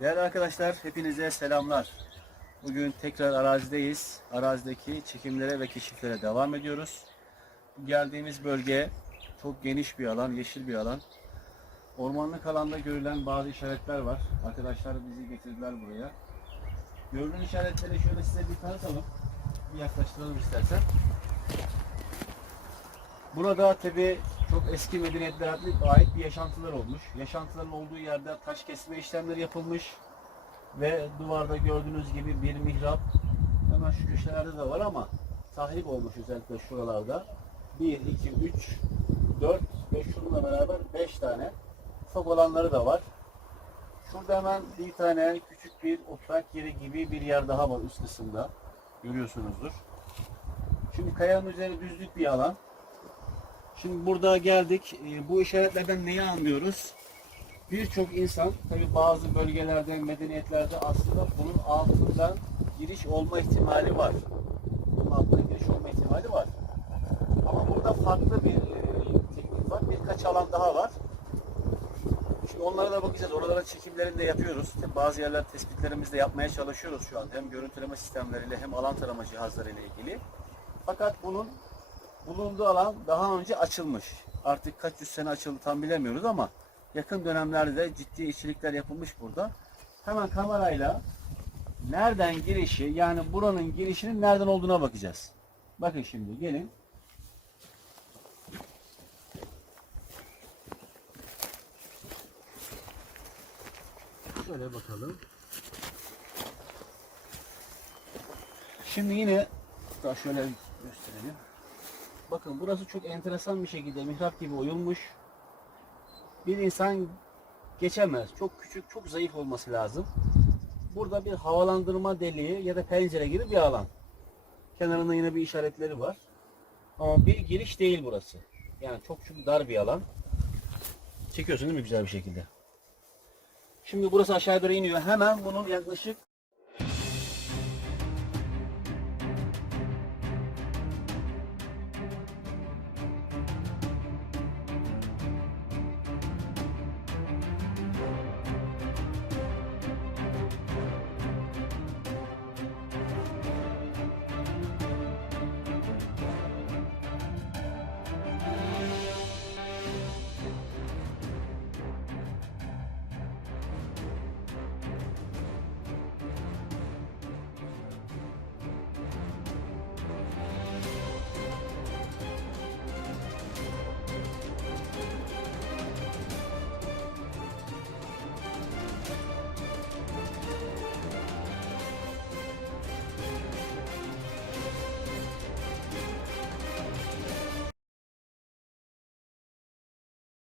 Değerli arkadaşlar hepinize selamlar. Bugün tekrar arazideyiz. Arazideki çekimlere ve keşiflere devam ediyoruz. Geldiğimiz bölge çok geniş bir alan, yeşil bir alan. Ormanlık alanda görülen bazı işaretler var. Arkadaşlar bizi getirdiler buraya. Görülen işaretleri şöyle size bir tanıtalım. Bir yaklaştıralım istersen. Burada tabi çok eski medeniyetlere ait bir yaşantılar olmuş. Yaşantıların olduğu yerde taş kesme işlemleri yapılmış. Ve duvarda gördüğünüz gibi bir mihrap hemen şu köşelerde de var ama tahrip olmuş özellikle şuralarda. 1, 2, 3, 4 ve şununla beraber 5 tane ufak olanları da var. Şurada hemen bir tane küçük bir oturak yeri gibi bir yer daha var üst kısımda. Görüyorsunuzdur. Şimdi kayanın üzeri düzlük bir alan. Şimdi burada geldik. Ee, Bu işaretlerden neyi anlıyoruz? Birçok insan tabi bazı bölgelerde, medeniyetlerde aslında bunun altından giriş olma ihtimali var. Bunun altından giriş olma ihtimali var. Ama burada farklı bir e, teknik var. Birkaç alan daha var. Şimdi onlara da bakacağız. Oralara çekimlerini de yapıyoruz. Bazı yerler tespitlerimizi de yapmaya çalışıyoruz şu an. Hem görüntüleme sistemleriyle hem alan tarama cihazlarıyla ilgili. Fakat bunun bulunduğu alan daha önce açılmış. Artık kaç yüz sene açıldı tam bilemiyoruz ama yakın dönemlerde de ciddi işçilikler yapılmış burada. Hemen kamerayla nereden girişi yani buranın girişinin nereden olduğuna bakacağız. Bakın şimdi gelin. Şöyle bakalım. Şimdi yine daha şöyle gösterelim. Bakın burası çok enteresan bir şekilde mihrap gibi oyulmuş. Bir insan geçemez. Çok küçük, çok zayıf olması lazım. Burada bir havalandırma deliği ya da pencere gibi bir alan. Kenarında yine bir işaretleri var. Ama bir giriş değil burası. Yani çok çok dar bir alan. Çekiyorsun değil mi güzel bir şekilde? Şimdi burası aşağı doğru iniyor. Hemen bunun yaklaşık